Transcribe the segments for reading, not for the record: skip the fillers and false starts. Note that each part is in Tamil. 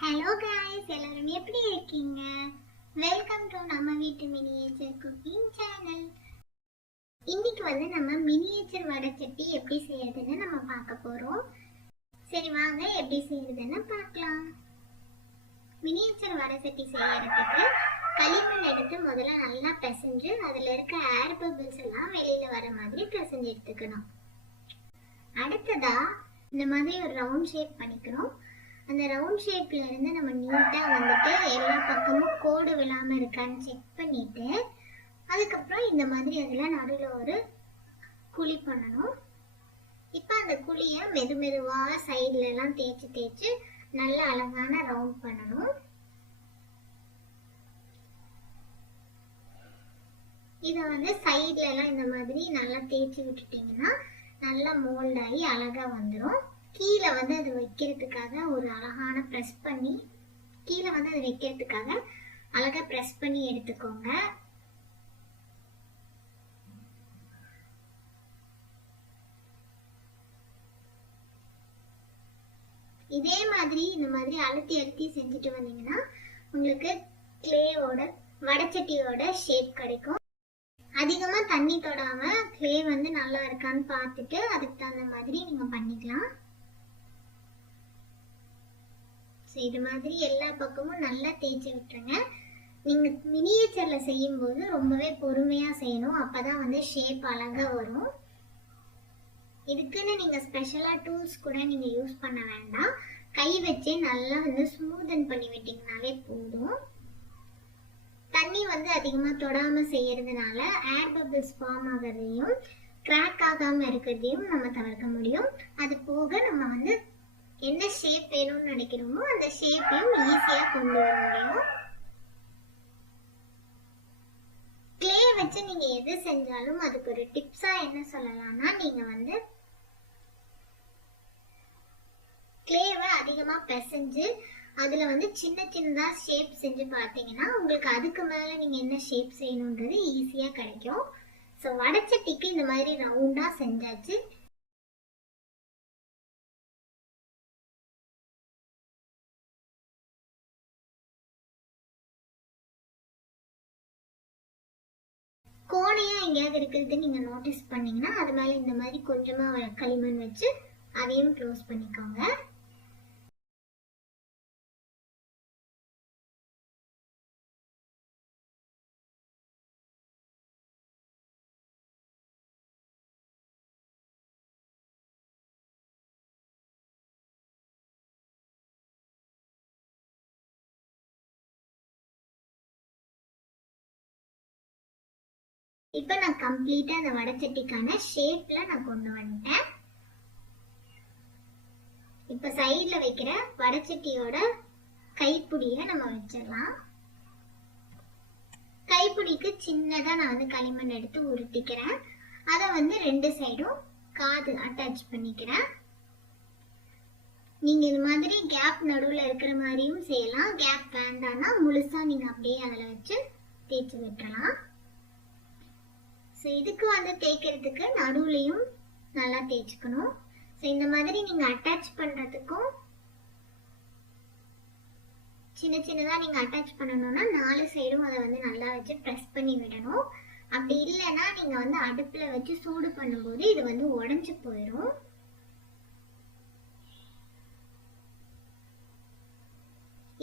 Hello guys, எல்லாரும் எப்படி இருக்கீங்க? Welcome to Namma Veettu Miniature Cooking channel. இன்னைக்கு நம்ம மினியேச்சர் வடச்சட்டி எப்படி செய்யறதுன்னு நம்ம பார்க்க போறோம். சரி வாங்க எப்படி செய்யறதுன்னு பார்க்கலாம். மினியேச்சர் வடச்சட்டி செய்யறதுக்கு களிமண் எடுத்து முதல்ல நல்லா பிசைஞ்சு அதுல இருக்க ஏர் பபிள்ஸ் எல்லாம் வெளியில வர மாதிரி பிசைஞ்சு எடுத்துக்கணும். அடுத்ததா இந்த மாதிரி ஒரு ரவுண்ட் ஷேப் பண்ணிக்கணும். அந்த ரவுண்ட் ஷேப்ல இருந்து நம்ம நீட்டா எல்லா பக்கமும் கோடு விழாம இருக்கான்னு செக் பண்ணிட்டு அதுக்கப்புறம் இந்த மாதிரி அதுல நடுவுல ஒரு குழி பண்ணணும். இப்ப அந்த குழிய மெதுவா சைடுல எல்லாம் தேய்ச்சு நல்ல அழகான ரவுண்ட் பண்ணணும். இத சைடுல எல்லாம் இந்த மாதிரி நல்லா தேய்ச்சி விட்டுட்டீங்கன்னா நல்லா மோல்ட் ஆகி அழகா வந்துடும். கீழே அது வைக்கிறதுக்காக ஒரு அழகான பிரஸ் பண்ணி கீழே அது வைக்கிறதுக்காக அழகா பிரஸ் பண்ணி எடுத்துக்கோங்க. இதே மாதிரி இந்த மாதிரி அழுத்தி செஞ்சுட்டு வந்தீங்கன்னா உங்களுக்கு கிளேவோட வடச்சட்டியோட ஷேப் கிடைக்கும். அதிகமா தண்ணி தொடாம கிளே நல்லா இருக்கான்னு பார்த்துட்டு அதுக்கு தகுந்த மாதிரி நீங்க பண்ணிக்கலாம். இது மாதிரி எல்லா பக்கமும் நல்லா தேய்ச்சி விட்டுருங்க. நீங்க மினியேச்சர்ல செய்யும் போது ரொம்பவே பொறுமையா செய்யணும். அப்பதான் ஷேப் அழகா வரும். இதுக்குன்னு நீங்க ஸ்பெஷலா டூல்ஸ் கூட நீங்க யூஸ் பண்ண வேண்டாம். கை வச்சே நல்லா ஸ்மூதன் பண்ணி விட்டீங்கனாலே போதும். தண்ணி அதிகமா தொடாம செய்யறதுனால ஏர் பபிள்ஸ் ஃபார்ம் ஆகிறதையும் கிராக் ஆகாம இருக்கிறதையும் நம்ம தவிர்க்க முடியும். அது போக நம்ம என்ன ஷேப் வேணும்னு நினைக்கிறோமோ அந்த ஷேப்பையும் ஈஸியா கொண்டு வர முடியும். கிளே வச்சு நீங்க எது செஞ்சாலும் அதுக்கு ஒரு டிப்ஸா என்ன சொல்லலாம்னா நீங்க கிளேவை அதிகமா பிசைஞ்சு அதுல சின்னதா ஷேப் செஞ்சு பார்த்தீங்கன்னா உங்களுக்கு அதுக்கு மேல நீங்க என்ன ஷேப் செய்யணும்ன்றது ஈஸியா கிடைக்கும். ஸோ வடச்சட்டிக்கு இந்த மாதிரி ரவுண்டா செஞ்சாச்சு. கோணையா எங்கேயாவது இருக்கிறது நீங்க நோட்டீஸ் பண்ணீங்கன்னா அது மேல இந்த மாதிரி கொஞ்சமா களிமண் வச்சு அதையும் க்ளோஸ் பண்ணிக்கோங்க. இப்ப நான் கம்ப்ளீட்டா அந்த வடச்சட்டிக்கான ஷேப்ல நான் கொண்டு வந்துட்டேன். இப்ப சைடுல வைக்கிற வடச்சட்டியோட கைப்பிடிய நம்ம வச்சிடலாம். கைப்பிடிக்கு சின்னதா நான் களிமண் எடுத்து உருட்டிக்கிறேன். அதை ரெண்டு சைடும் காது அட்டாச் பண்ணிக்கிறேன். நீங்க இது மாதிரி கேப் நடுவுல இருக்கிற மாதிரியும் செய்யலாம். கேப் வேண்டாம்னா முழுசா நீங்க அப்படியே அதுல வச்சு தேய்ச்சி விட்டுறலாம். இதுக்கு தேய்க்கிறதுக்கு நடுவுலையும் நல்லா தேய்ச்சிக்கணும். இந்த மாதிரி நீங்க அட்டாச் பண்றதுக்கும் சின்னதா நீங்க அட்டாச் பண்ணணும்னா நாலு சைடும் அதை நல்லா வச்சு பிரஸ் பண்ணி விடணும். அப்படி இல்லைன்னா நீங்க அடுப்புல வச்சு சூடு பண்ணும்போது இது உடைஞ்சு போயிடும்.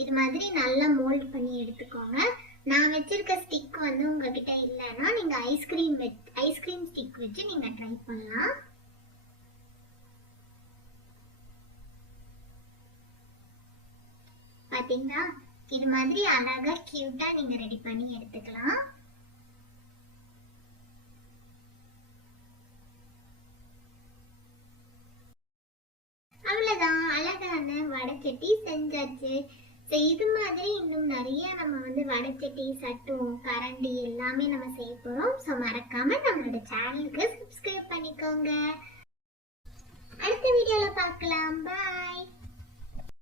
இது மாதிரி நல்லா மோல்ட் பண்ணி எடுத்துக்கோங்க. நான் வச்சிருக்க ஸ்டிக் உங்ககிட்ட இல்லைன்னா நீங்க ஐஸ்கிரீம் ஸ்டிக் வச்சு நீங்க ட்ரை பண்ணலாம். பாத்தீங்களா இது மாதிரி அழகா கியூட்டா நீங்க ரெடி பண்ணி எடுத்துக்கலாம். அவ்வளவுதான், அழகான வடச்சட்டி செஞ்சாச்சு. இது மாதிரி இன்னும் நிறைய நம்ம வடச்சட்டி சட்டம் கரண்டி எல்லாமே நம்ம செய்ய போறோம். ஸோ மறக்காம நம்மளோட சேனலுக்கு சப்ஸ்கிரைப் பண்ணிக்கோங்க. அடுத்த வீடியோல பார்க்கலாம். பாய்.